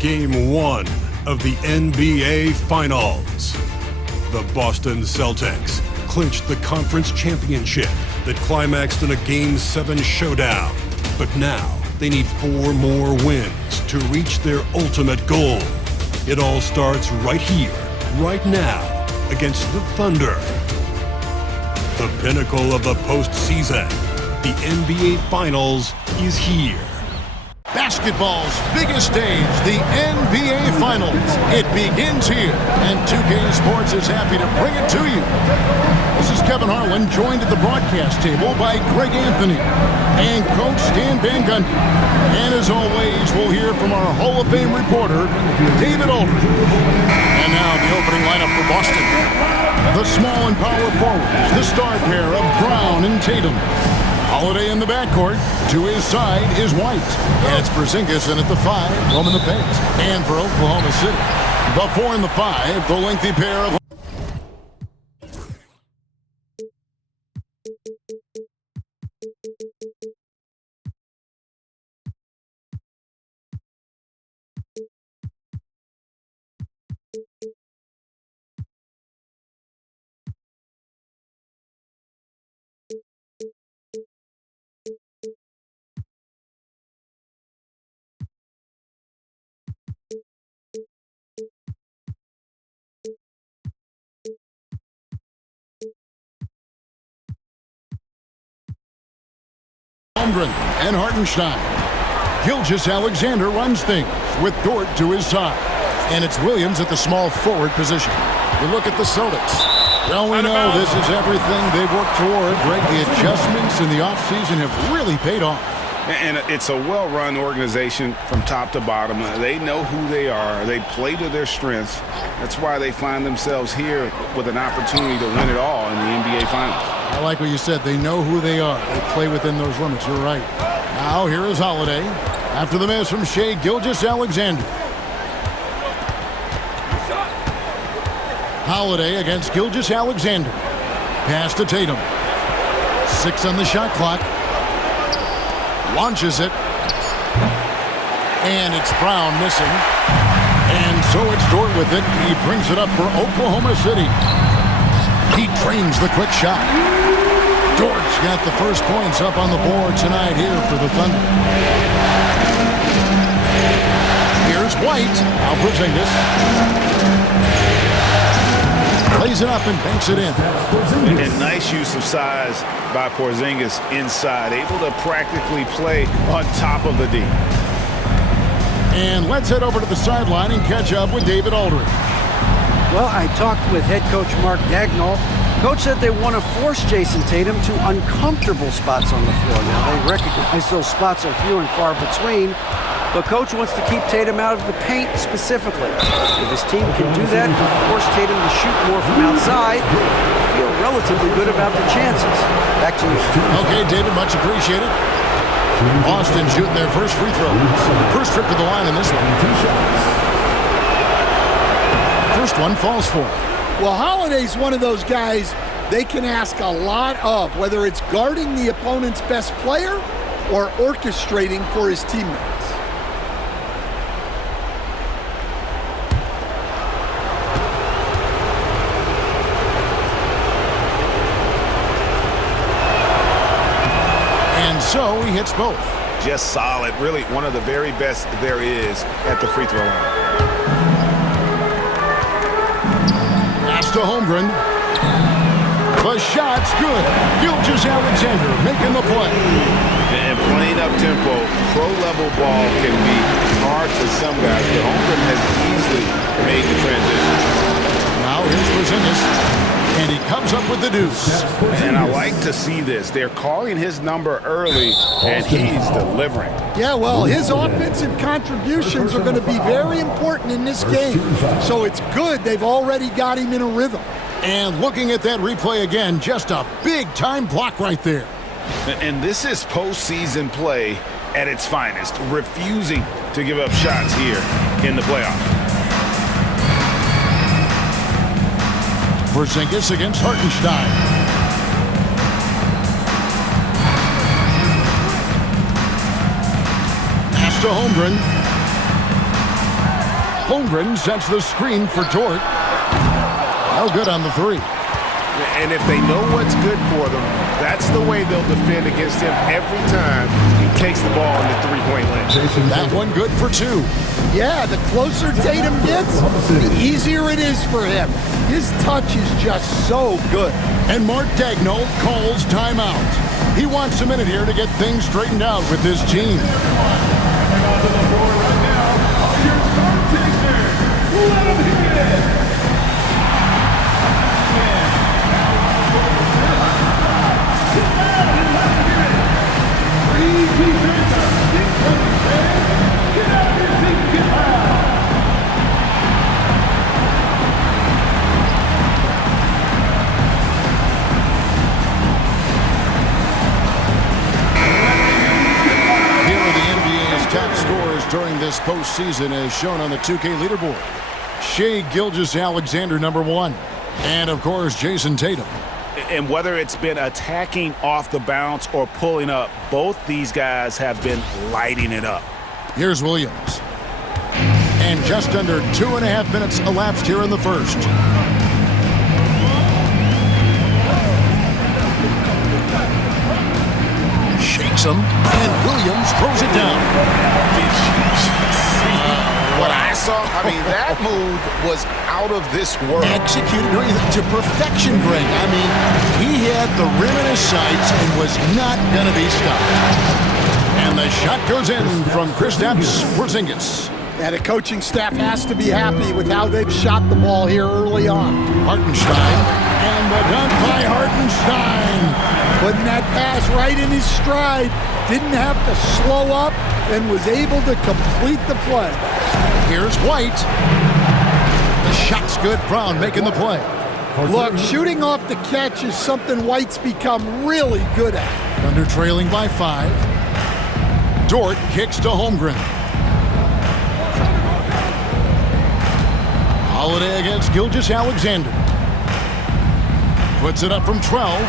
Game 1 of the NBA Finals. The Boston Celtics clinched the conference championship that climaxed in a Game 7 showdown. But now they need 4 more wins to reach their ultimate goal. It all starts right here, right now, against the Thunder. The pinnacle of the postseason, the NBA Finals, is here. Basketball's biggest stage, the NBA Finals. It begins here, and 2K Sports is happy to bring it to you. This is Kevin Harlan, joined at the broadcast table by Greg Anthony and Coach Stan Van Gundy. And as always, we'll hear from our Hall of Fame reporter, David Aldridge. And now the opening lineup for Boston. The small and power forwards, the star pair of Brown and Tatum. Holiday in the backcourt. To his side is White. And it's Porzingis in at the 5, roaming the paint. And for Oklahoma City, the 4 and the 5, the lengthy pair of Holmgren and Hartenstein. Gilgeous-Alexander runs things with Dort to his side. And it's Williams at the small forward position. We look at the Celtics. Well, we know this is everything they've worked toward. Greg, the adjustments in the offseason have really paid off. And it's a well-run organization from top to bottom. They know who they are. They play to their strengths. That's why they find themselves here with an opportunity to win it all in the NBA Finals. I like what you said. They know who they are. They play within those limits. You're right. Now, here is Holiday. After the miss from Shai Gilgeous-Alexander. Holiday against Gilgeous-Alexander. Pass to Tatum. 6 on the shot clock. Launches it. And it's Brown missing. And so it's Dort with it. He brings it up for Oklahoma City. He trains the quick shot. Dort's got the first points up on the board tonight here for the Thunder. Here's White. Now Porzingis. Plays it up and banks it in. And nice use of size by Porzingis inside. Able to practically play on top of the D. And let's head over to the sideline and catch up with David Aldridge. Well, I talked with head coach Mark Dagnall. Coach said they want to force Jason Tatum to uncomfortable spots on the floor. Now, they recognize those spots are few and far between, but Coach wants to keep Tatum out of the paint specifically. If his team can do that and force Tatum to shoot more from outside, I feel relatively good about the chances. Back to you. Okay, David, much appreciated. Boston shooting their first free throw. First trip to the line in this one. First one falls for him. Well, Holiday's one of those guys they can ask a lot of, whether it's guarding the opponent's best player or orchestrating for his teammates. And so he hits both. Just solid. Really one of the very best there is at the free throw line. To Holmgren. The shot's good. Gilgeous-Alexander making the play. And playing up tempo, pro-level ball can be hard for some guys, but Holmgren has easily made the transition. Now here's Porzingis. And he comes up with the deuce. And I like to see this. They're calling his number early, and he's delivering. Yeah, well, his offensive contributions are going to be very important in this game. So it's good they've already got him in a rhythm. And looking at that replay again, just a big-time block right there. And this is postseason play at its finest, refusing to give up shots here in the playoffs. Porzingis against Hartenstein. Pass to Holmgren. Holmgren sets the screen for Dort. No good on the three. And if they know what's good for them, that's the way they'll defend against him every time he takes the ball in the three-point line. That one good for two. Yeah, the closer Tatum gets, the easier it is for him. His touch is just so good. And Mark Daigneault calls timeout. He wants a minute here to get things straightened out with his team. Top scorers during this postseason as shown on the 2K leaderboard. Shai Gilgeous-Alexander, number 1. And, of course, Jason Tatum. And whether it's been attacking off the bounce or pulling up, both these guys have been lighting it up. Here's Williams. And just under 2.5 minutes elapsed here in the first. Shakes him, and Williams throws it down. What I saw, I mean, that move was out of this world. Executed to perfection, Greg. I mean, he had the rim in his sights and was not going to be stopped. And the shot goes in from Kristaps Porzingis. And the coaching staff has to be happy with how they've shot the ball here early on. Hartenstein, and the dunk by Hartenstein. Putting that pass right in his stride. Didn't have to slow up and was able to complete the play. Here's White. The shot's good. Brown making the play. Look, shooting off the catch is something White's become really good at. Thunder trailing by 5. Dort kicks to Holmgren. Holiday against Gilgeous-Alexander. Puts it up from 12,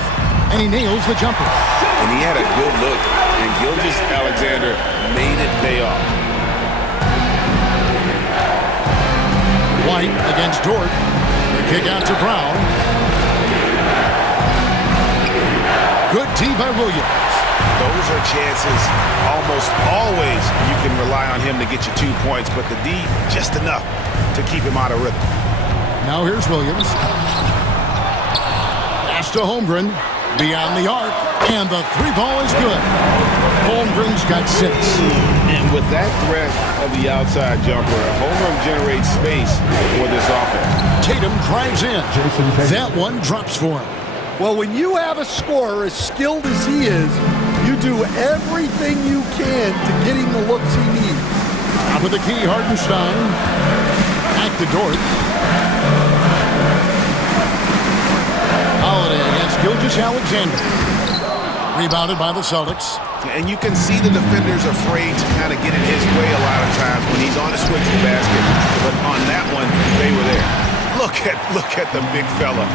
and he nails the jumper. And he had a good look, and Gilgeous-Alexander made it pay off. White against Dort. The kick out to Brown. Good D by Williams. Those are chances almost always you can rely on him to get you 2 points, but the D just enough to keep him out of rhythm. Now here's Williams. Pass to Holmgren. Beyond the arc, and the three ball is good. Holmgren's got 6. And with that threat of the outside jumper, Holmgren generates space for this offense. Tatum drives in. That one drops for him. Well, when you have a scorer as skilled as he is, you do everything you can to get him the looks he needs. Top of the key, Hartenstein. Back to Dort. Holiday against Gilgeous-Alexander. Rebounded by the Celtics. And you can see the defenders afraid to kind of get in his way a lot of times when he's on his way to the basket. But on that one, they were there. Look at the big fella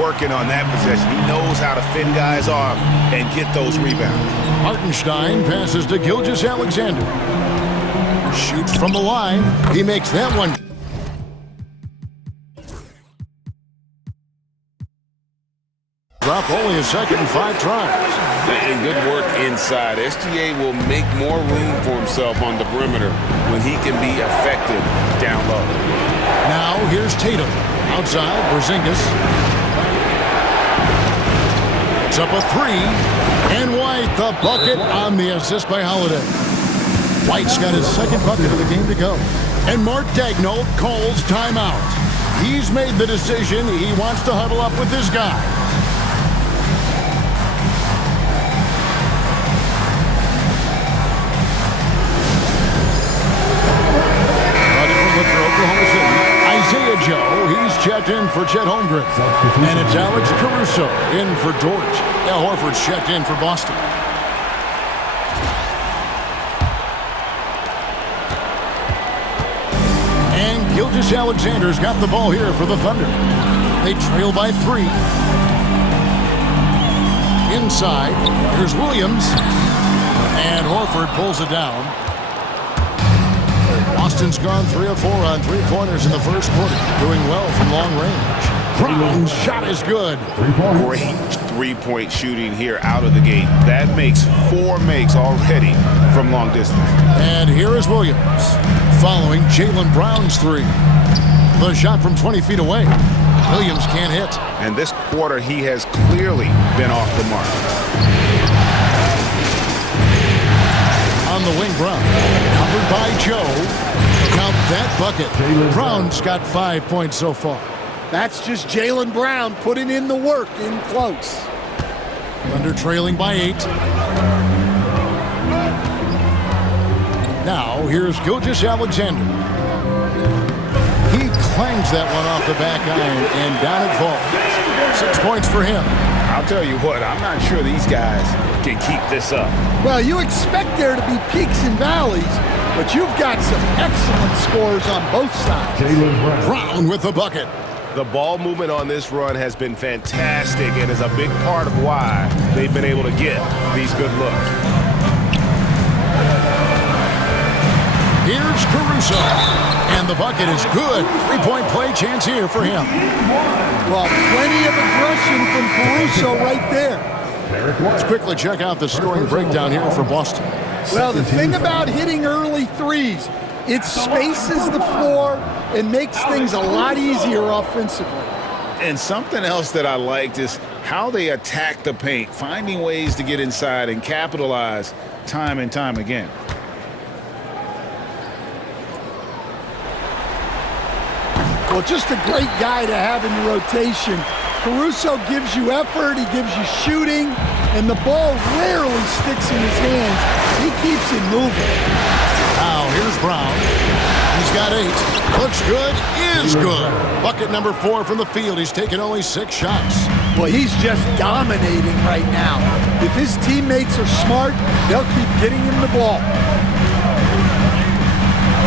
working on that possession. He knows how to fend guys off and get those rebounds. Hartenstein passes to Gilgeous-Alexander. Shoots from the line. He makes that one. Drop only a second and 5 tries. And good work inside. SGA will make more room for himself on the perimeter when he can be effective down low. Now here's Tatum. Outside, Porzingis. It's up a 3. And White, the bucket on the assist by Holiday. White's got his second bucket of the game to go. And Mark Daigneault calls timeout. He's made the decision. He wants to huddle up with this guy. Isaiah Joe, he's checked in for Chet Holmgren. And it's Alex Caruso in for Dort. Al Horford's checked in for Boston. And Gilgeous-Alexander's got the ball here for the Thunder. They trail by 3. Inside, here's Williams. And Horford pulls it down. Boston's gone 3 of 4 on three-pointers in the first quarter, doing well from long range. Brown's shot is good. Great three-point shooting here out of the gate. That makes 4 makes already from long distance. And here is Williams, following Jaylen Brown's 3. The shot from 20 feet away. Williams can't hit. And this quarter, he has clearly been off the mark. On the wing, Brown. Covered by Joe. Count that bucket. Brown's got 5 points so far. That's just Jaylen Brown putting in the work in close. Thunder trailing by 8. Now, here's Gilgeous-Alexander. He clangs that one off the back iron, and down it falls. 6 points for him. I'll tell you what, I'm not sure these guys can keep this up. Well, you expect there to be peaks and valleys, but you've got some excellent scores on both sides. Brown with the bucket. The ball movement on this run has been fantastic and is a big part of why they've been able to get these good looks. Here's Caruso. And the bucket is good. 3-point play chance here for him. Well, plenty of aggression from Caruso right there. Let's quickly check out the scoring breakdown here for Boston. Well, the thing about hitting early threes, it spaces the floor and makes things a lot easier offensively. And something else that I liked is how they attack the paint, finding ways to get inside and capitalize time and time again. Well, just a great guy to have in your rotation. Caruso gives you effort, he gives you shooting, and the ball rarely sticks in his hands. He keeps it moving. Now, here's Brown. He's got 8. Looks good, is good. Bucket number 4 from the field. He's taken only 6 shots. Well, he's just dominating right now. If his teammates are smart, they'll keep getting him the ball.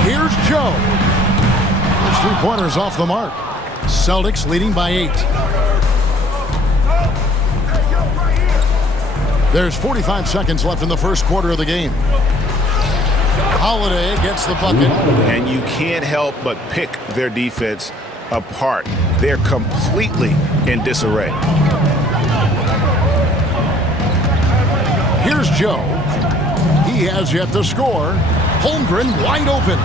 Here's Joe. His 3-pointers off the mark. Celtics leading by 8. There's 45 seconds left in the first quarter of the game. Holiday gets the bucket. And you can't help but pick their defense apart. They're completely in disarray. Here's Joe. He has yet to score. Holmgren wide open.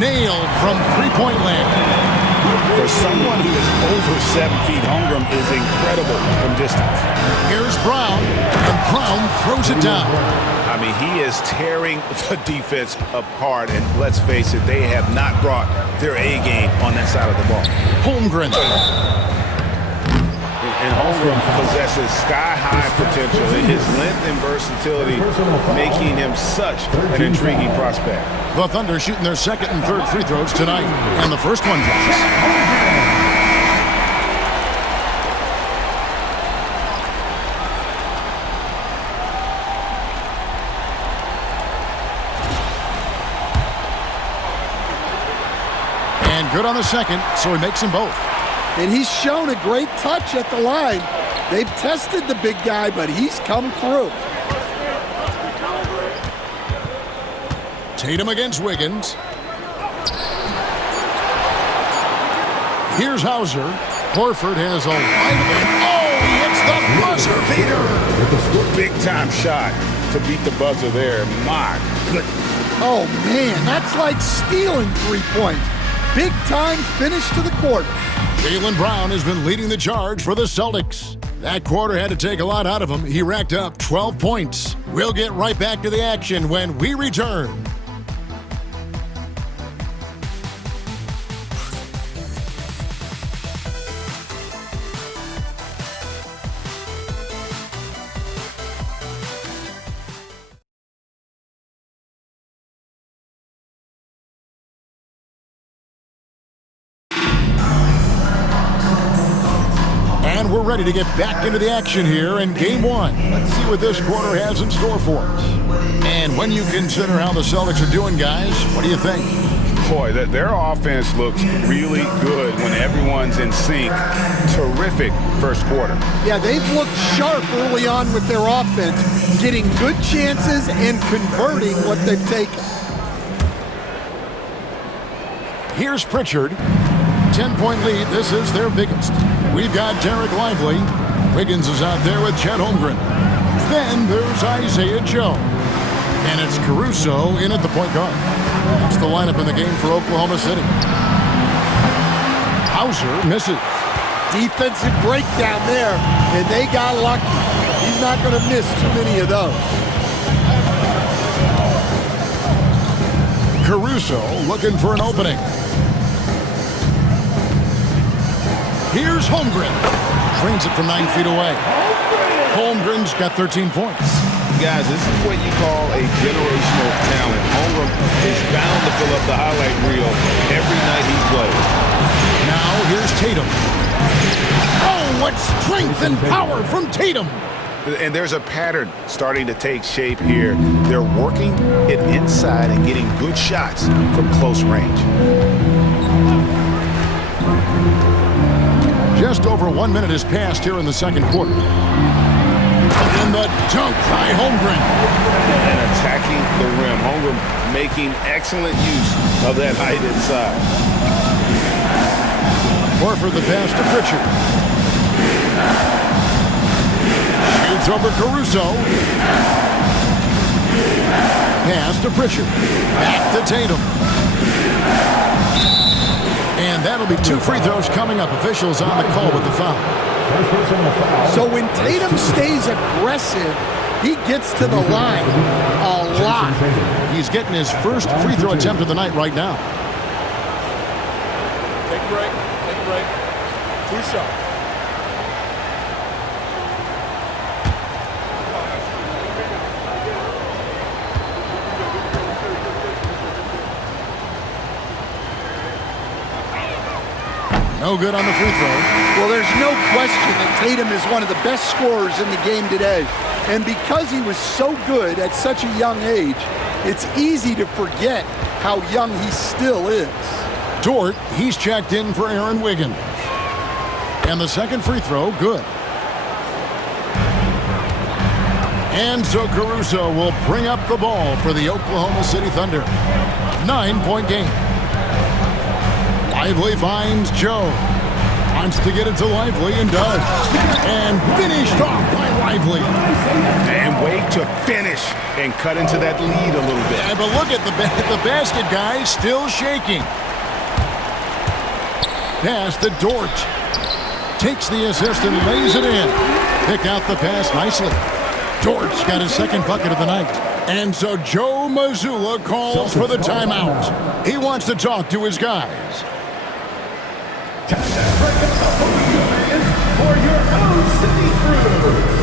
Nailed from three-point land. For someone who is over 7 feet, Holmgren is incredible from distance. Here's Brown, and Brown throws it down. I mean, he is tearing the defense apart, and let's face it, they have not brought their A game on that side of the ball. Holmgren. And Holmgren possesses sky-high potential, and his length and versatility making him such an intriguing prospect. The Thunder shooting their second and third free throws tonight, and the first one drops. And good on the second, so he makes them both. And he's shown a great touch at the line. They've tested the big guy, but he's come through. Tatum against Wiggins. Here's Hauser. Horford has a wide. Oh, he hits the buzzer beater. Big-time shot to beat the buzzer there. My goodness. Oh, man, that's like stealing 3 points. Big time finish to the quarter. Jaylen Brown has been leading the charge for the Celtics. That quarter had to take a lot out of him. He racked up 12 points. We'll get right back to the action when we return. We're ready to get back into the action here in Game 1. Let's see what this quarter has in store for us. And when you consider how the Celtics are doing, guys, what do you think? Boy, their offense looks really good when everyone's in sync. Terrific first quarter. Yeah, they've looked sharp early on with their offense, getting good chances and converting what they've taken. Here's Pritchard. 10-point lead. This is their biggest. We've got Derek Lively. Wiggins is out there with Chet Holmgren. Then there's Isaiah Joe. And it's Caruso in at the point guard. That's the lineup in the game for Oklahoma City. Hauser misses. Defensive breakdown there, and they got lucky. He's not going to miss too many of those. Caruso looking for an opening. Here's Holmgren. Drains it from 9 feet away. Holmgren's got 13 points. Guys, this is what you call a generational talent. Holmgren is bound to fill up the highlight reel every night he plays. Now here's Tatum. Oh, what strength and power from Tatum. And there's a pattern starting to take shape here. They're working it inside and getting good shots from close range. Just over 1 minute has passed here in the second quarter. And the dunk by Holmgren. And attacking the rim. Holmgren making excellent use of that height inside. Horford the pass to Pritchard. Shoots over Caruso. Pass to Pritchard. Back to Tatum. And that'll be 2 free throws coming up. Officials on the call with the foul. So when Tatum stays aggressive, he gets to the line a lot. He's getting his first free throw attempt of the night right now. Take a break. Take a break. 2 shots. No good on the free throw. Well, there's no question that Tatum is one of the best scorers in the game today. And because he was so good at such a young age, it's easy to forget how young he still is. Dort, he's checked in for Aaron Wiggins. And the second free throw, good. And so Caruso will bring up the ball for the Oklahoma City Thunder. 9-point game. Lively finds Joe. Wants to get it to Lively and does. And finished off by Lively. And wait to finish and cut into that lead a little bit. Yeah, but look at the basket guy still shaking. Pass to Dort. Takes the assist and lays it in. Pick out the pass nicely. Dort's got his second bucket of the night. And so Joe Mazzulla calls for the timeout. He wants to talk to his guys. For your own city crew.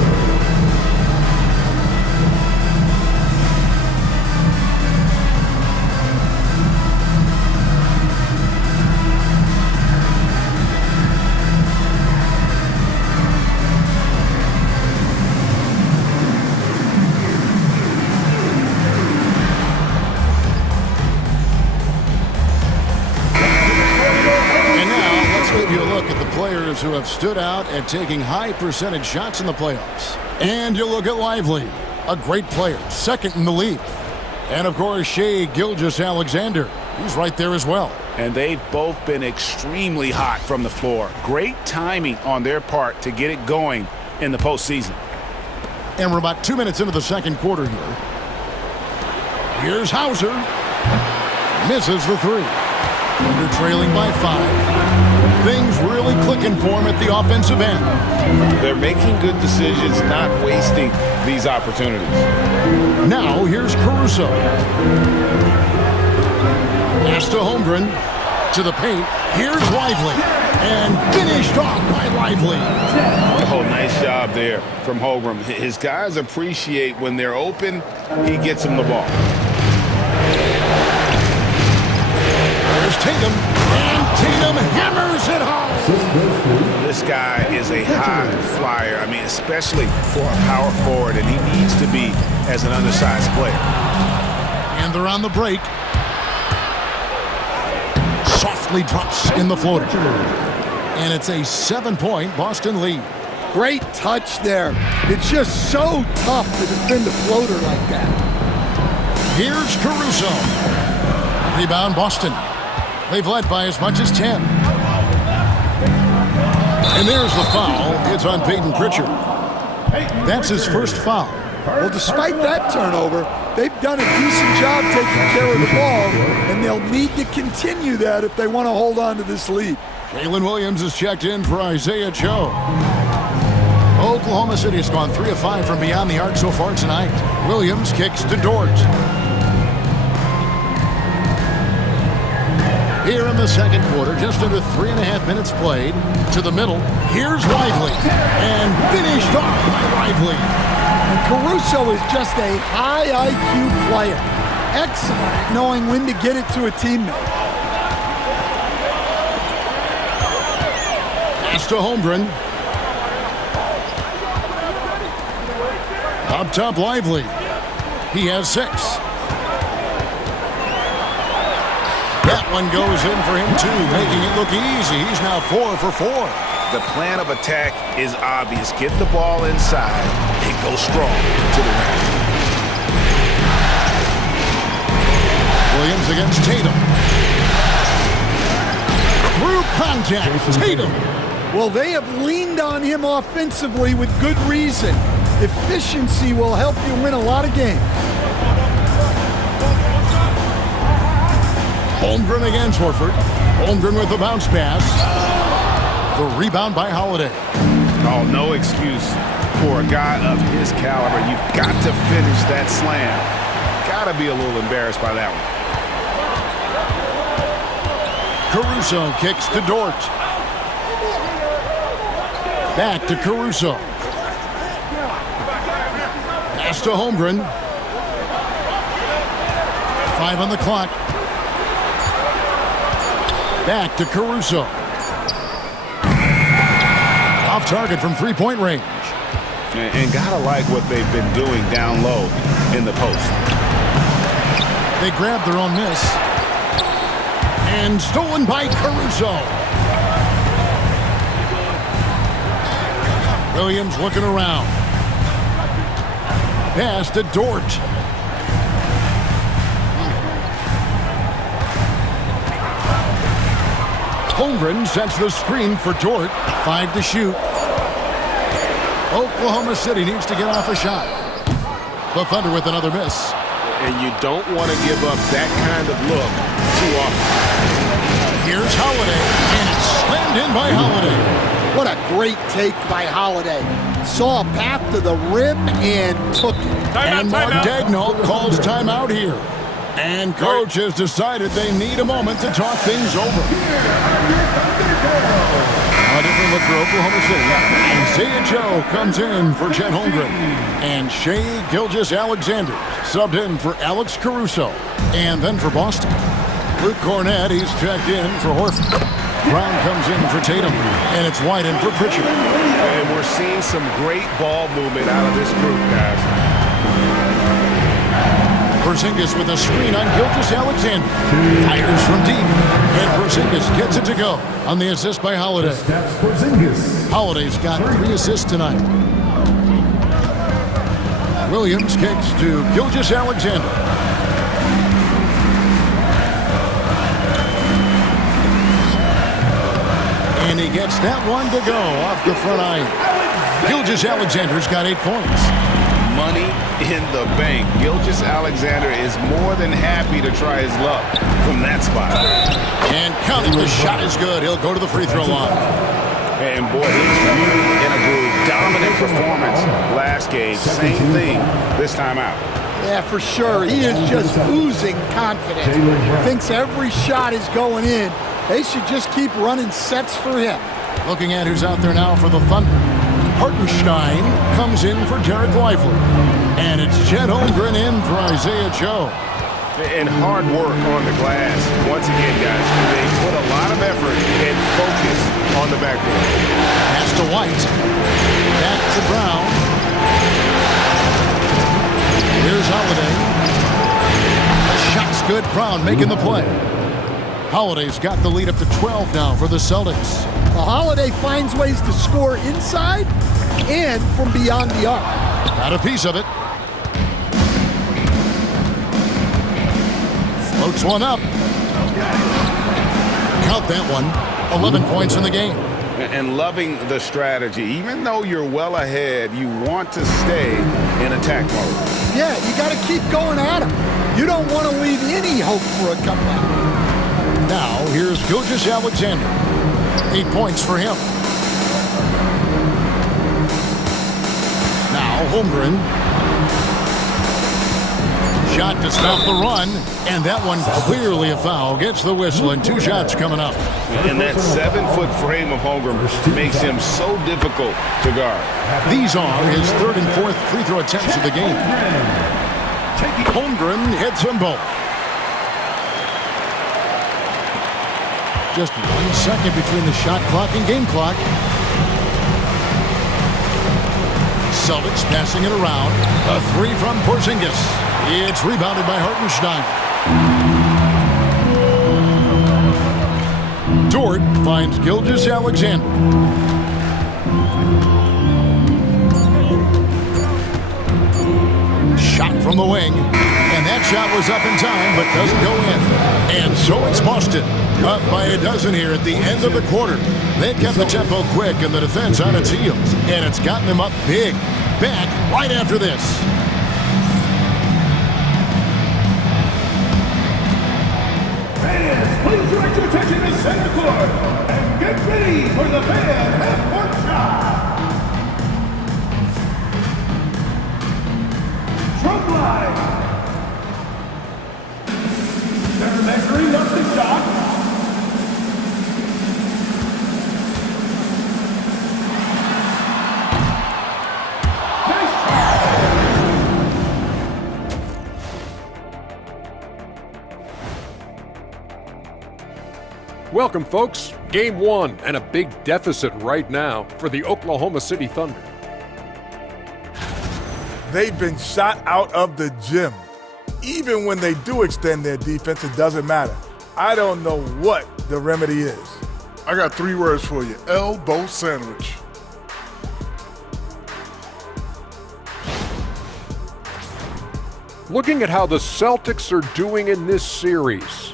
Players who have stood out at taking high percentage shots in the playoffs. And you look at Lively, a great player, second in the league. And of course, Shai Gilgeous-Alexander, he's right there as well. And they've both been extremely hot from the floor. Great timing on their part to get it going in the postseason. And we're about 2 minutes into the second quarter here. Here's Hauser. Misses the three. Under trailing by 5. Things really clicking for him at the offensive end. They're making good decisions, not wasting these opportunities. Now here's Caruso. Pass to Holmgren. To the paint. Here's Lively. And finished off by Lively. Oh, nice job there from Holmgren. His guys appreciate when they're open, he gets them the ball. There's Tatum. And Tatum hammers it home. This guy is a high flyer. I mean, especially for a power forward, and he needs to be as an undersized player. And they're on the break. Softly drops in the floater. And it's a 7-point Boston lead. Great touch there. It's just so tough to defend a floater like that. Here's Caruso. Rebound Boston. They've led by as much as 10. And there's the foul. It's on Peyton Pritchard. That's his first foul. Well, despite that turnover, they've done a decent job taking care of the ball, and they'll need to continue that if they want to hold on to this lead. Jalen Williams is checked in for Isaiah Joe. Oklahoma City has gone 3 of 5 from beyond the arc so far tonight. Williams kicks to Dort. Here in the second quarter, just under 3.5 minutes played. To the middle, here's Lively. And finished off by Lively. And Caruso is just a high IQ player. Excellent at knowing when to get it to a teammate. Pass to Holmgren. Up top, Lively. He has 6. That one goes in for him, too, making it look easy. He's now 4 for 4. The plan of attack is obvious. Get the ball inside and go strong to the rim. Williams against Tatum. Through contact, Tatum. Well, they have leaned on him offensively with good reason. Efficiency will help you win a lot of games. Holmgren against Horford. Holmgren with the bounce pass. The rebound by Holiday. Oh, no excuse for a guy of his caliber. You've got to finish that slam. Got to be a little embarrassed by that one. Caruso kicks to Dort. Back to Caruso. Pass to Holmgren. 5 on the clock. Back to Caruso. Off target from three-point range. And gotta like what they've been doing down low in the post. They grab their own miss. And stolen by Caruso. Williams looking around. Pass to Dort. Holmgren sets the screen for Dort. 5 to shoot. Oklahoma City needs to get off a shot. The Thunder with another miss. And you don't want to give up that kind of look too often. Here's Holiday, and it's slammed in by Holiday. What a great take by Holiday. Saw a path to the rim and took it. And Mark Daigneault calls timeout here. And coach has decided they need a moment to talk things over. A different look for Oklahoma City. Isaiah Joe comes in for Chet Holmgren. And Shai Gilgeous-Alexander subbed in for Alex Caruso. And then for Boston, Luke Cornett, he's checked in for Horford. Brown comes in for Tatum. And it's White in for Pritchard. And we're seeing some great ball movement out of this group, guys. Porzingis with a screen on Gilgeous-Alexander. Fires from deep. And Porzingis gets it to go on the assist by Holiday. Holiday's got 3 assists tonight. Williams kicks to Gilgeous-Alexander. And he gets that one to go off the front iron. Gilgeous-Alexander's got 8 points. Money in the bank. Gilgeous-Alexander is more than happy to try his luck from that spot. And counting, the shot is good. He'll go to the free throw line. And boy, he's really in a groove. Dominant performance last game. Same thing this time out. Yeah, for sure. He is just oozing confidence. Thinks every shot is going in. They should just keep running sets for him. Looking at who's out there now for the Thunder. Hartenstein comes in for Jared Lively. And it's Chet Holmgren in for Isaiah Joe. And hard work on the glass. Once again, guys, they put a lot of effort and focus on the backboard. Pass to White. Back to Brown. Here's Holiday. The shot's good. Brown making the play. Holiday's got the lead up to 12 now for the Celtics. Holiday finds ways to score inside and from beyond the arc. Got a piece of it. Floats one up. count that one. 11 points in the game. And loving the strategy. Even though you're well ahead, you want to stay in attack mode. Yeah, you got to keep going at him. You don't want to leave any hope for a comeback. Now, here's Gilgeous-Alexander. 8 points for him. Now, Holmgren. Shot to stop the run, and that one clearly a foul. Gets the whistle, and 2 shots coming up. And that 7-foot frame of Holmgren makes him so difficult to guard. These are his 3rd and 4th free throw attempts of the game. Holmgren hits them both. Just 1 second between the shot clock and game clock. Celtics passing it around. A 3 from Porzingis. It's rebounded by Hartenstein. Dort finds Gilgeous-Alexander. Shot from the wing. And that shot was up in time, but doesn't go in. And so it's Boston. Up by a dozen here at the end of the quarter. They've kept the tempo quick and the defense on its heels. And it's gotten them up big. Back right after this. Fans, please direct your attention to center court and get ready for the fan half-court shot. Drum line. They're measuring up the shot. Welcome, folks. Game 1 and a big deficit right now for the Oklahoma City Thunder. They've been shot out of the gym. Even when they do extend their defense, it doesn't matter. I don't know what the remedy is. I got 3 words for you. Elbow sandwich. Looking at how the Celtics are doing in this series.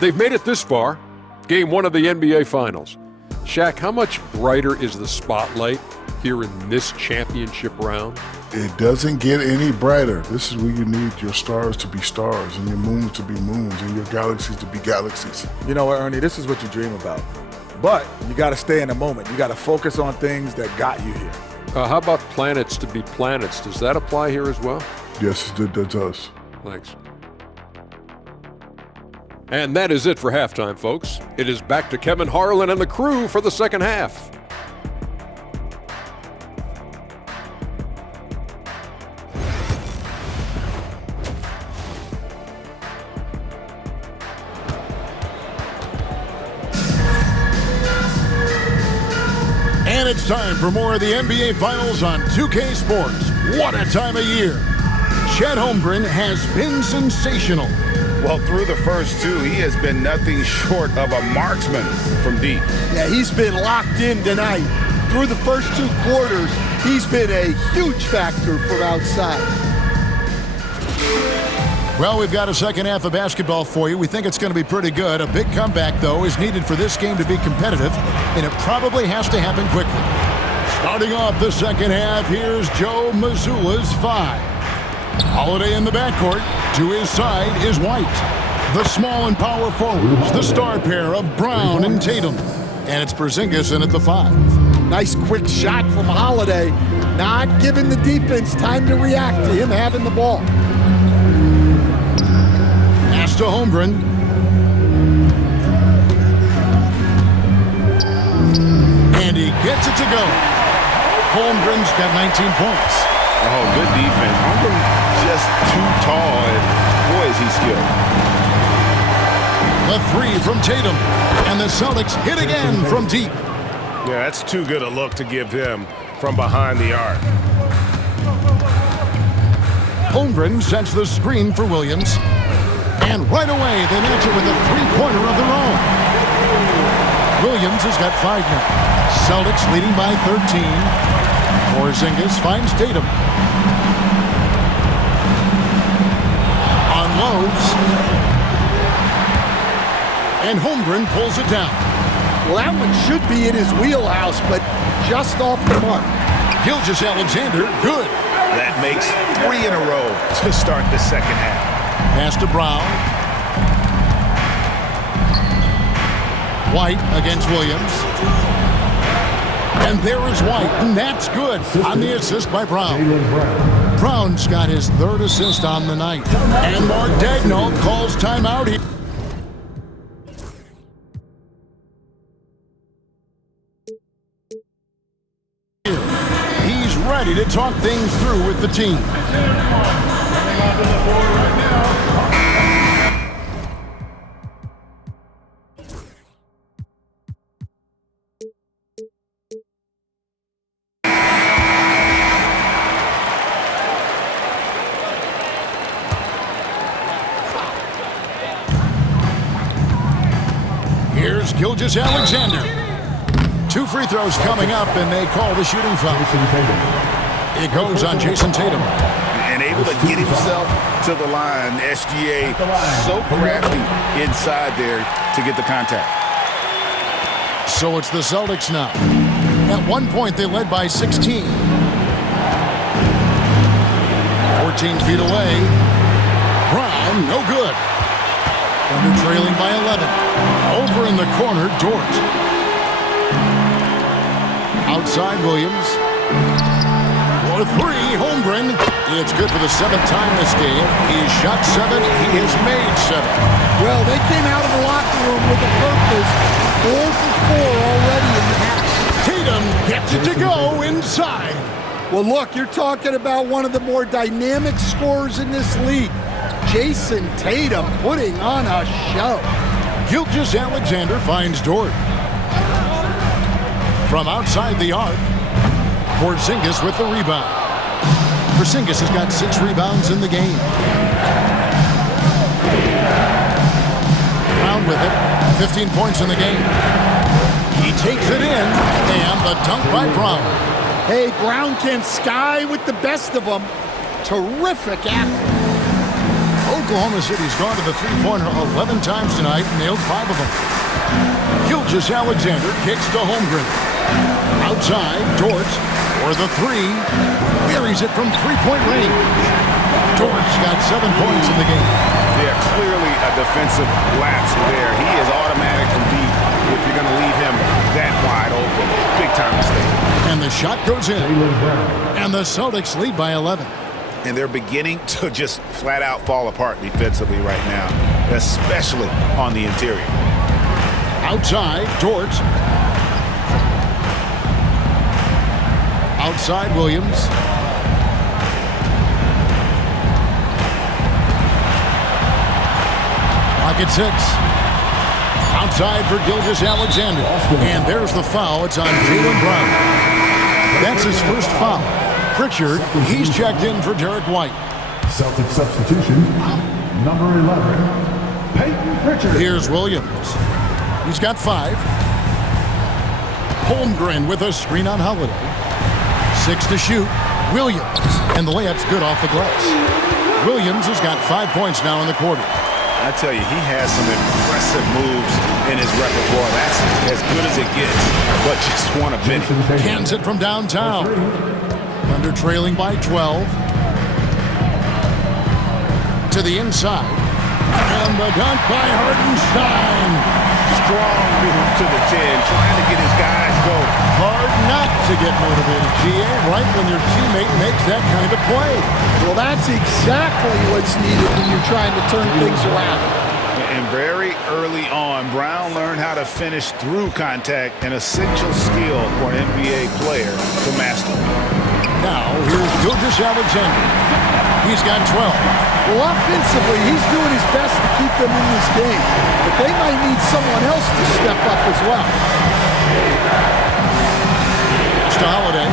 They've made it this far. Game 1 of the NBA Finals. Shaq, how much brighter is the spotlight here in this championship round? It doesn't get any brighter. This is where you need your stars to be stars and your moons to be moons and your galaxies to be galaxies. You know what, Ernie? This is what you dream about. But you got to stay in the moment. You got to focus on things that got you here. How about planets to be planets? Does that apply here as well? Yes, it does. Thanks. And that is it for halftime, folks. It is back to Kevin Harlan and the crew for the second half. And it's time for more of the NBA Finals on 2K Sports. What a time of year. Chet Holmgren has been sensational. Well, through the first 2, he has been nothing short of a marksman from deep. Yeah, he's been locked in tonight. Through the first 2 quarters, he's been a huge factor from outside. Well, we've got a second half of basketball for you. We think it's going to be pretty good. A big comeback, though, is needed for this game to be competitive, and it probably has to happen quickly. Starting off the second half, here's Joe Mazzulla's 5. Holiday in the backcourt. To his side is White. The small and power forwards, the star pair of Brown and Tatum. And it's Porzingis in at the 5. Nice quick shot from Holiday. Not giving the defense time to react to him having the ball. Pass to Holmgren. And he gets it to go. Holmgren's got 19 points. Oh, good defense. Holmgren just too tall, and boy, is he skilled. The 3 from Tatum. And the Celtics hit again from deep. Yeah, that's too good a look to give him from behind the arc. Holmgren sets the screen for Williams. And right away, they match it with a 3-pointer of their own. Williams has got 5 now. Celtics leading by 13. Porzingis finds Tatum. Unloads. And Holmgren pulls it down. Well, that one should be in his wheelhouse, but just off the mark. Gilgeous-Alexander, good. That makes 3 in a row to start the second half. Pass to Brown. White against Williams. And there is White, and that's good on the assist by Brown. Brown's got his 3rd assist on the night. And Mark Daigneault calls timeout here. He's ready to talk things through with the team. Here's Gilgeous-Alexander. 2 free throws coming up, and they call the shooting foul. It goes on Jason Tatum. And able to get himself to the line. SGA so crafty inside there to get the contact. So it's the Celtics now. At one point, they led by 16. 14 feet away. Brown, no good. Under trailing by 11. Over in the corner, Dort. Outside Williams. For 3, Holmgren. It's good for the 7th time this game. He's shot 7. He has made 7. Well, they came out of the locker room with a purpose. 4 for 4 already in the half. Tatum gets it to go inside. Well, look, you're talking about one of the more dynamic scorers in this league. Jason Tatum putting on a show. Gilgeous-Alexander finds Dort. From outside the arc, Porzingis with the rebound. Porzingis has got 6 rebounds in the game. Brown with it, 15 points in the game. He takes it in, and the dunk by Brown. Hey, Brown can sky with the best of them. Terrific athlete. Oklahoma City's gone to the three-pointer 11 times tonight and nailed 5 of them. Gilgeous-Alexander kicks to Holmgren. Outside, Dort for the 3. Buries it from 3-point range. Dort's got 7 points in the game. Yeah, clearly a defensive lapse there. He is automatic from deep if you're going to leave him that wide open. Big time mistake. And the shot goes in. And the Celtics lead by 11. And they're beginning to just flat out fall apart defensively right now, especially on the interior. Outside, Dort. Outside, Williams. Clock at 6. Outside for Gilgeous-Alexander. And there's the foul. It's on Jaylen Brown. That's his first foul. Pritchard, he's checked in for Derek White. Celtic substitution, number 11, Peyton Pritchard. Here's Williams. He's got 5. Holmgren with a screen on Holiday. 6 to shoot. Williams. And the layup's good off the glass. Williams has got 5 points now in the quarter. I tell you, he has some impressive moves in his repertoire. That's as good as it gets, but just one of many. Cans it from downtown. Under trailing by 12. To the inside. And the dunk by Hartenstein. Strong move to the 10, trying to get his guys going. Hard not to get motivated, GA, right when your teammate makes that kind of play. Well, that's exactly what's needed when you're trying to turn things around. And very early on, Brown learned how to finish through contact, an essential skill for an NBA player to master. Now, here's Gilgeous-Alexander. He's got 12. Well, offensively, he's doing his best to keep them in this game. But they might need someone else to step up as well. It's to Holiday.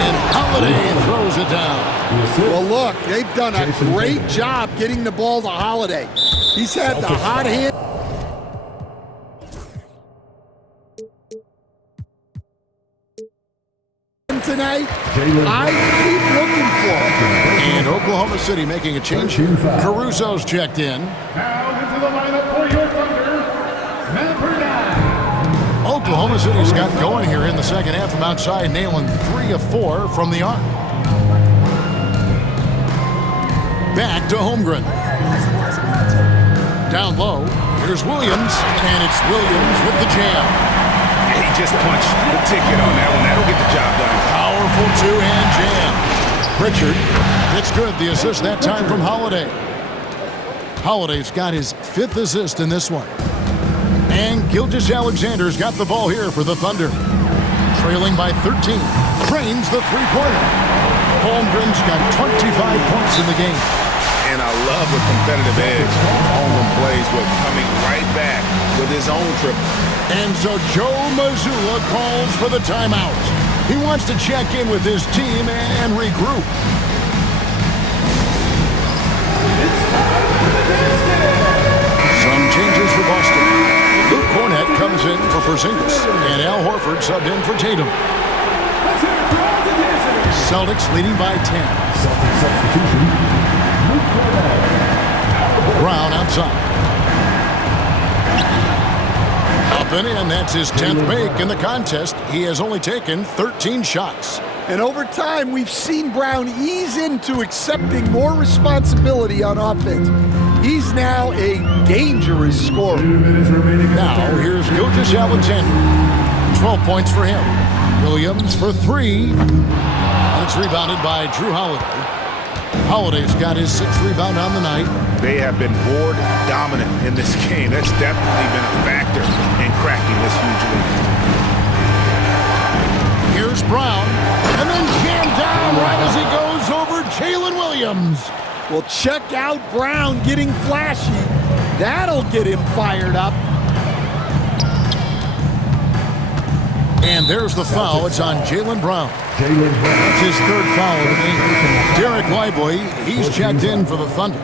And Holiday throws it down. Well, look, they've done a great job getting the ball to Holiday. He's had the hot hand. Tonight, I keep looking for him. And Oklahoma City making a change here. Caruso's checked in. Now into the lineup for your Thunder, number 9. Oklahoma City's got going here in the second half from outside, nailing 3 of 4 from the arc. Back to Holmgren. Down low, here's Williams, and it's Williams with the jam. He just punched the ticket on that one. That'll get the job done. Powerful two-hand jam. Pritchard, it's good. The assist that time from Holiday. Holiday's got his 5th assist in this one. And Gilgeous-Alexander's got the ball here for the Thunder. Trailing by 13. Trains the three-pointer. Holmgren's got 25 points in the game. And I love the competitive edge Holmgren plays with, coming right back with his own triple. And so Joe Mazzulla calls for the timeout. He wants to check in with his team and regroup. Some changes for Boston. Luke Cornett comes in for Porzingis, and Al Horford subbed in for Tatum. Celtics leading by 10. Celtics substitution, Luke Cornett. Brown outside. Up and in, that's his 10th make in the contest. He has only taken 13 shots. And over time, we've seen Brown ease into accepting more responsibility on offense. He's now a dangerous scorer. 2 minutes remaining. Now, here's Gilgeous-Alexander. 12 points for him. Williams for 3. And it's rebounded by Drew Holiday. Holiday's got his 6th rebound on the night. They have been board dominant in this game. That's definitely been a factor in cracking this huge lead. Here's Brown, and then jammed down right as he goes over Jalen Williams. Well, check out Brown getting flashy. That'll get him fired up. And there's the foul. It's on Jalen Brown. That's his 3rd foul of the game. Derek Lively, he's checked in for the Thunder.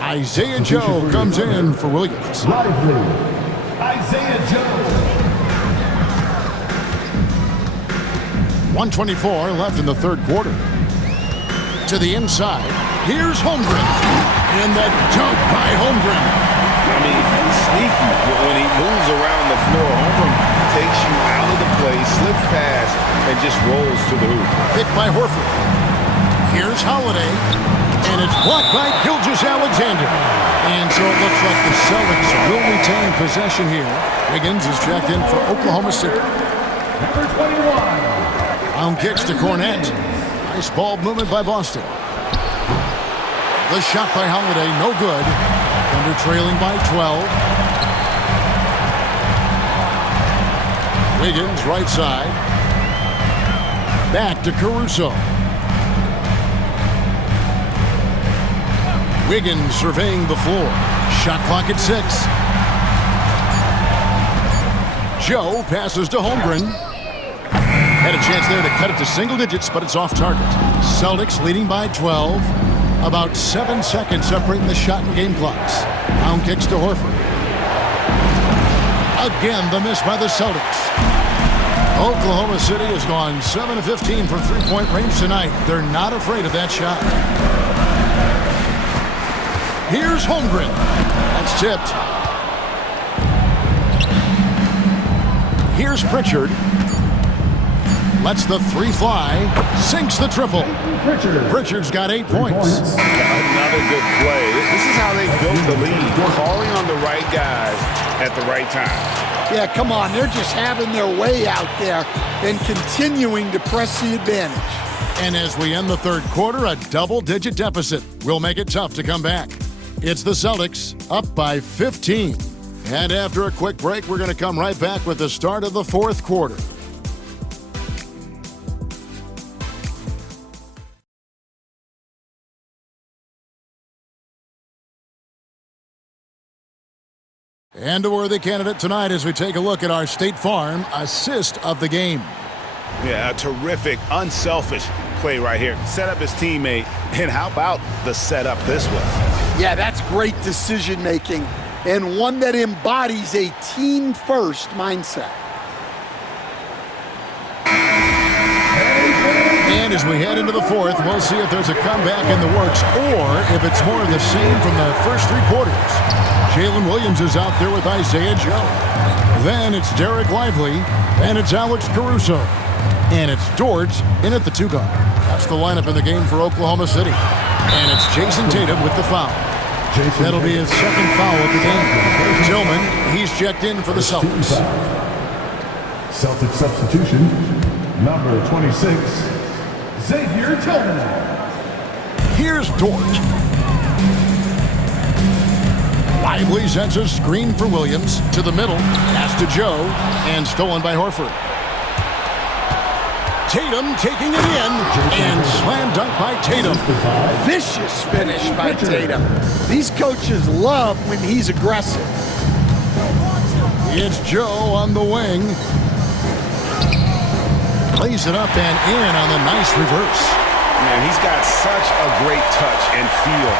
Isaiah Joe comes in for Williams. Lively, Isaiah Joe. 1:24 left in the 3rd quarter. To the inside, here's Holmgren. And the dunk by Holmgren. I mean, he's sneaky. When he moves around the floor, Holmgren takes you out of the play, slips past, and just rolls to the hoop. Picked by Horford. Here's Holiday. And it's blocked by Gilgeous-Alexander. And so it looks like the Celtics will retain possession here. Wiggins is checked in for Oklahoma City. Number 21. On kicks to Cornett. Nice ball movement by Boston. The shot by Holiday, no good. Thunder trailing by 12. Wiggins, right side. Back to Caruso. Wiggins surveying the floor. Shot clock at 6. Joe passes to Holmgren. Had a chance there to cut it to single digits, but it's off target. Celtics leading by 12. About 7 seconds separating the shot and game clocks. Brown kicks to Horford. Again, the miss by the Celtics. Oklahoma City has gone 7 of 15 from three-point range tonight. They're not afraid of that shot. Here's Holmgren. That's tipped. Here's Pritchard. Lets the 3 fly. Sinks the triple. Pritchard's got 8 points. Another good play. This is how they built the lead. Calling on the right guys at the right time. Yeah, come on. They're just having their way out there and continuing to press the advantage. And as we end the 3rd quarter, a double-digit deficit will make it tough to come back. It's the Celtics up by 15. And after a quick break, we're going to come right back with the start of the 4th quarter. And a worthy candidate tonight as we take a look at our State Farm assist of the game. Yeah, a terrific, unselfish play right here. Set up his teammate, and how about the setup this way? Yeah, that's great decision making and one that embodies a team-first mindset. And as we head into the fourth, we'll see if there's a comeback in the works or if it's more of the same from the first three quarters. Jalen Williams is out there with Isaiah Joe. Then it's Derek Lively, and it's Alex Caruso. And it's Dort in at the 2 guard. That's the lineup in the game for Oklahoma City. And it's Jason Tatum with the foul. That'll be his second foul of the game. Tillman, he's checked in for the Celtics. Celtics substitution, number 26, Xavier Tillman. Here's Dort. Lively sends a screen for Williams to the middle. Pass to Joe, and stolen by Horford. Tatum taking it in, and slam dunk by Tatum. Vicious finish by Tatum. These coaches love when he's aggressive. It's Joe on the wing. Plays it up and in on the nice reverse. Man, he's got such a great touch and feel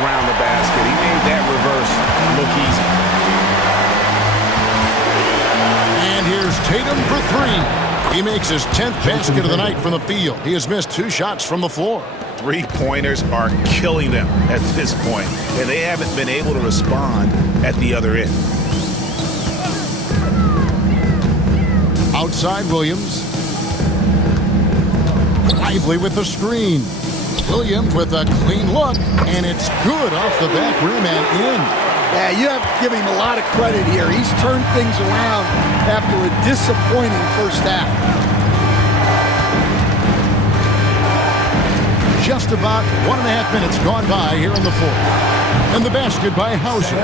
around the basket. He made that reverse look easy. And here's Tatum for 3. He makes his 10th basket of the night from the field. He has missed 2 shots from the floor. 3-pointers are killing them at this point, and they haven't been able to respond at the other end. Outside Williams. Lively with the screen. Williams with a clean look, and it's good off the back rim and in. Yeah, you have to give him a lot of credit here. He's turned things around after a disappointing first half. Just about 1.5 minutes gone by here in the fourth. And the basket by Hauser.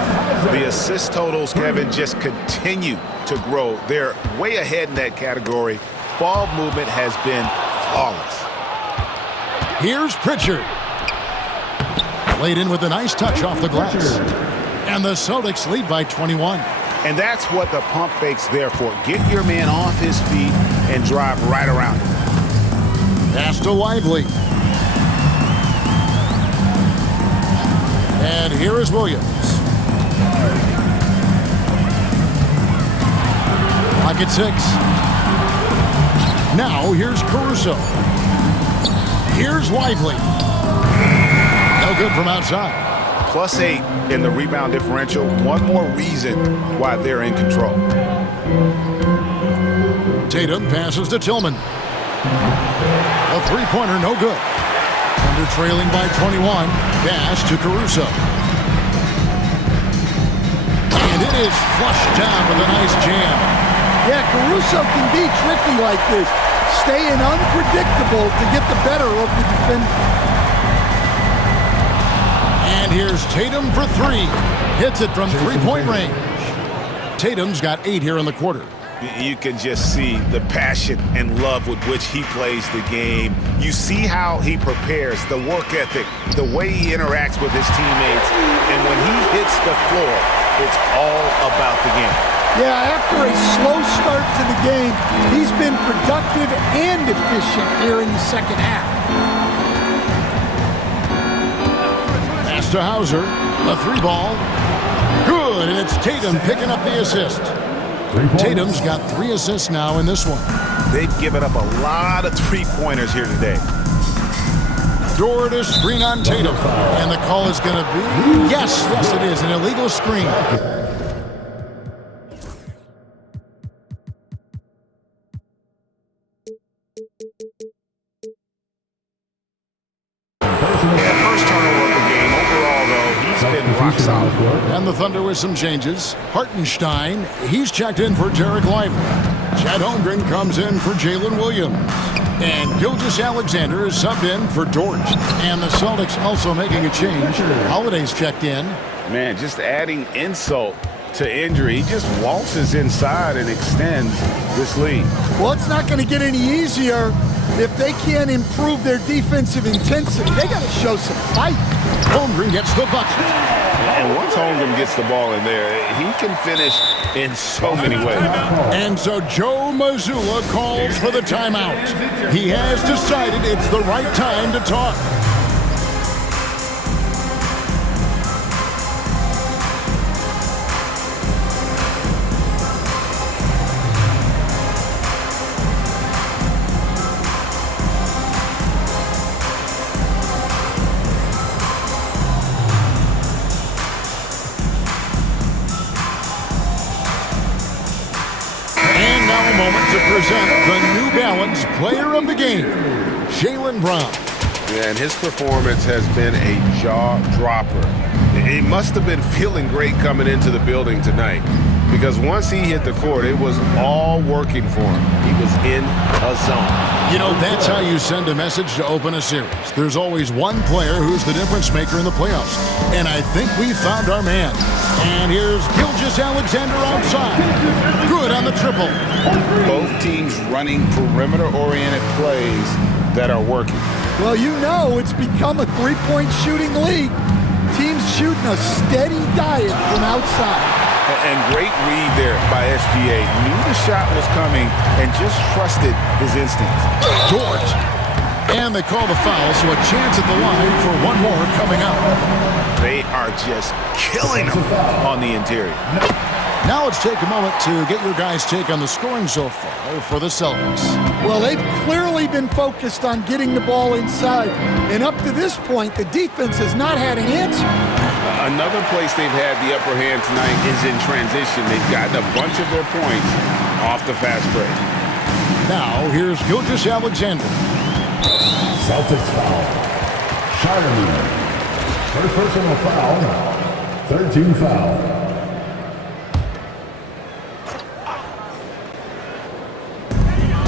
The assist totals, Kevin, just continue to grow. They're way ahead in that category. Ball movement has been flawless. Here's Pritchard. Played in with a nice touch off the glass. And the Celtics lead by 21. And that's what the pump fake's there for. Get your man off his feet and drive right around him. Pass to Lively. And here is Williams. Pocket 6. Now here's Caruso. Here's Lively. No good from outside. +8 in the rebound differential. One more reason why they're in control. Tatum passes to Tillman. A 3-pointer, no good. Under trailing by 21. Pass to Caruso. And it is flushed down with a nice jam. Yeah, Caruso can be tricky like this, staying unpredictable to get the better of the defender. And here's Tatum for 3. Hits it from 3-point range. Tatum's got 8 here in the quarter. You can just see the passion and love with which he plays the game. You see how he prepares, the work ethic, the way he interacts with his teammates. And when he hits the floor, it's all about the game. Yeah, after a slow start to the game, he's been productive and efficient here in the second half. Pass to Hauser, a 3-ball. Good, and it's Tatum picking up the assist. Tatum's got 3 assists now in this one. They've given up a lot of 3-pointers here today. Dort to screen on Tatum. And the call is going to be, yes, it is, an illegal screen. First turnover of the game. Overall, though, he's been rock solid. And the Thunder with some changes. Hartenstein, he's checked in for Derek Lively. Chad Holmgren comes in for Jalen Williams. And Gilgeous-Alexander is subbed in for Dort. And the Celtics also making a change. Holiday's checked in. Man, just adding insult to injury. He just waltzes inside and extends this lead. Well, it's not going to get any easier if they can't improve their defensive intensity. They got to show some fight. Holmgren gets the bucket. And once Holmgren gets the ball in there, he can finish in so many ways. And so Joe Mazzulla calls for the timeout. He has decided it's the right time to talk. moment to present the New Balance Player of the Game, Jaylen Brown. Yeah, and his performance has been a jaw-dropper. He must have been feeling great coming into the building tonight, because once he hit the court, it was all working for him. He was in a zone. You know, that's how you send a message to open a series. There's always one player who's the difference maker in the playoffs. And I think we found our man. And here's Gilgeous-Alexander outside. Good on the triple. Both teams running perimeter-oriented plays that are working. Well, you know it's become a three-point shooting league. Teams shooting a steady diet from outside. And great read there by SGA. Knew the shot was coming and just trusted his instincts. Dort. And they call the foul, so a chance at the line for one more coming up. They are just killing them on the interior. Now let's take a moment to get your guys' take on the scoring so far for the Celtics. Well, they've clearly been focused on getting the ball inside. And up to this point, the defense has not had an answer. Another place they've had the upper hand tonight is in transition. They've gotten a bunch of their points off the fast break. Now, here's Gilgeous-Alexander. Celtics foul. Charlemagne. First personal foul. Third team foul.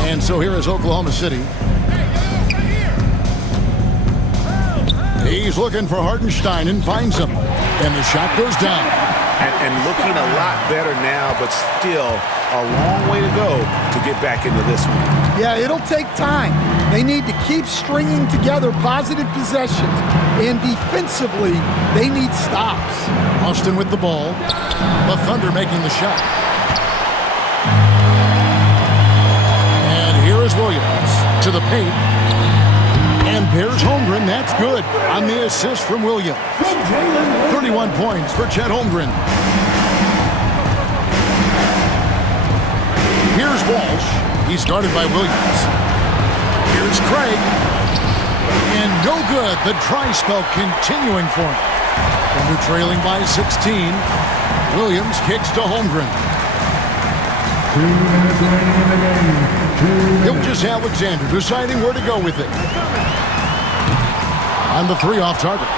And so here is Oklahoma City. He's looking for Hartenstein and finds him. And the shot goes down. And looking a lot better now, but still a long way to go to get back into this one. Yeah, it'll take time. They need to keep stringing together positive possessions. And defensively, they need stops. Austin with the ball. The Thunder making the shot. And here is Williams to the paint. And there's Holmgren. That's good on the assist from Williams. 31 points for Chet Holmgren. Here's Walsh. He's guarded by Williams. Here's Craig. And no good. The dry spell continuing for him. Thunder trailing by 16. Williams kicks to Holmgren. 2 minutes remaining in the game. Gilgeous-Alexander deciding where to go with it. On the three off target.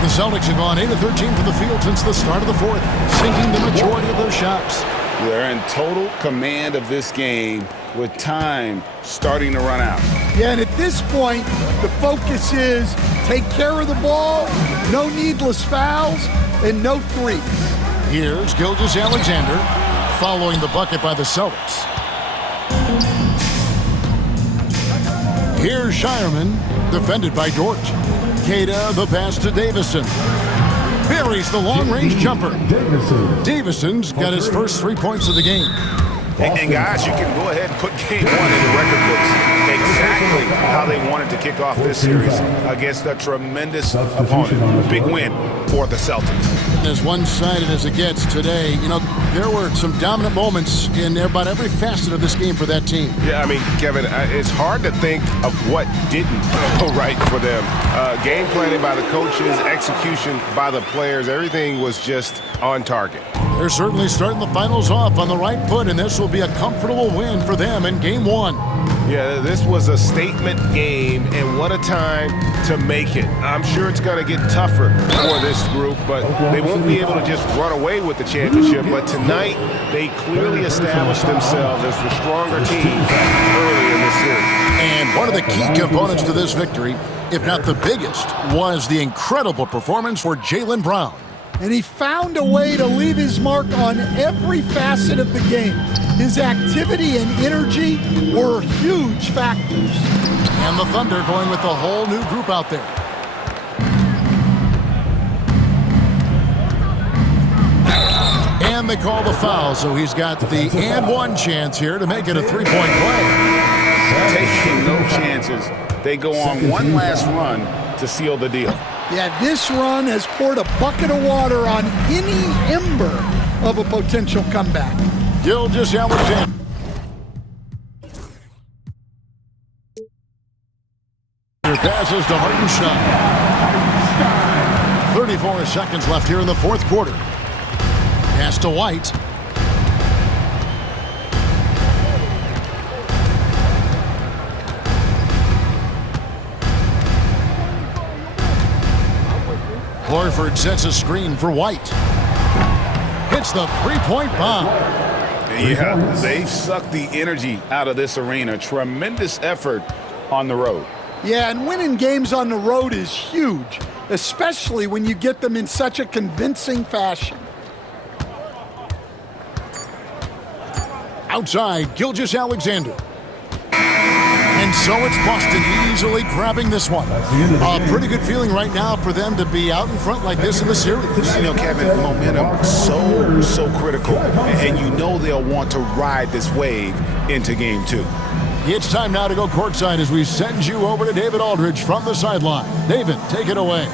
The Celtics have gone 8 of 13 from the field since the start of the fourth, sinking the majority of their shots. They're in total command of this game with time starting to run out. Yeah, and at this point, the focus is take care of the ball, no needless fouls, and no threes. Here's Gilgeous-Alexander following the bucket by the Celtics. Here's Shireman, defended by Dort. Queta, the pass to Davison. Buries the long-range jumper. Davison's got his first 3 points of the game. And guys, you can go ahead and put game one in the record books. Exactly how they wanted to kick off this series against a tremendous opponent. Big win for the Celtics. As one-sided as it gets today, you know, there were some dominant moments in about every facet of this game for that team. Yeah, I mean, Kevin, it's hard to think of what didn't go right for them. Game planning by the coaches, execution by the players, everything was just on target. They're certainly starting the finals off on the right foot, and this will be a comfortable win for them in Game 1. Yeah, this was a statement game, and what a time to make it. I'm sure it's going to get tougher for this group, but they won't be able to just run away with the championship. But tonight, they clearly established themselves as the stronger team early in this series. And one of the key components to this victory, if not the biggest, was the incredible performance for Jaylen Brown. And he found a way to leave his mark on every facet of the game. His activity and energy were huge factors. And the Thunder going with a whole new group out there. And they call the foul, so he's got the and one chance here to make it a three-point play. Taking no chances. They go on one last run to seal the deal. Yeah, this run has poured a bucket of water on any ember of a potential comeback. Gilgeous-Alexander. Passes to Hartenstein. 34 seconds left here in the fourth quarter. Pass to White. Horford sets a screen for White. Hits the three-point bomb. Yeah, they've sucked the energy out of this arena. Tremendous effort on the road. Yeah, and winning games on the road is huge, especially when you get them in such a convincing fashion. Outside, Gilgeous-Alexander. And so it's Boston easily grabbing this one. A pretty good feeling right now for them to be out in front like this in the series. You know, Kevin, momentum so critical. And you know they'll want to ride this wave into game 2. It's time now to go courtside as we send you over to David Aldridge from the sideline. David, take it away.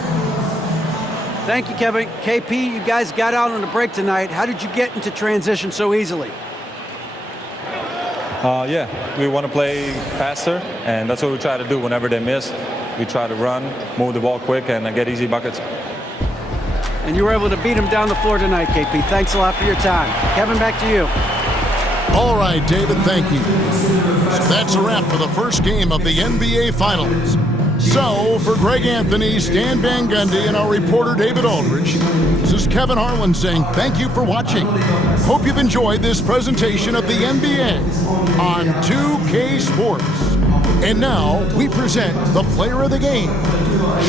Thank you, Kevin. KP, you guys got out on the break tonight. How did you get into transition so easily? Yeah, we want to play faster, and that's what we try to do whenever they miss. We try to run, move the ball quick, and get easy buckets. And you were able to beat them down the floor tonight, KP. Thanks a lot for your time. Kevin, back to you. All right, David, thank you. So that's a wrap for the first game of the NBA Finals. So, for Greg Anthony, Stan Van Gundy, and our reporter David Aldridge, this is Kevin Harlan saying thank you for watching. Hope you've enjoyed this presentation of the NBA on 2K Sports. And now, we present the player of the game,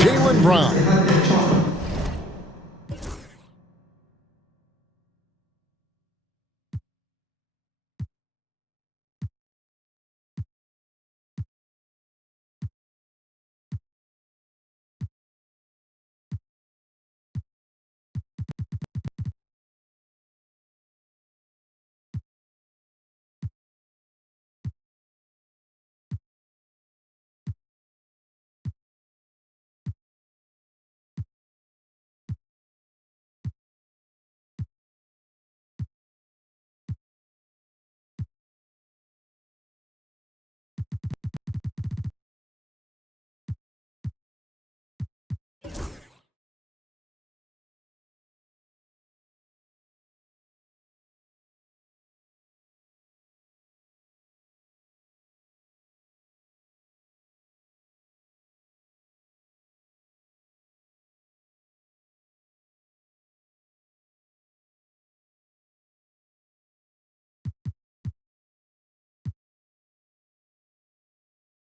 Jaylen Brown.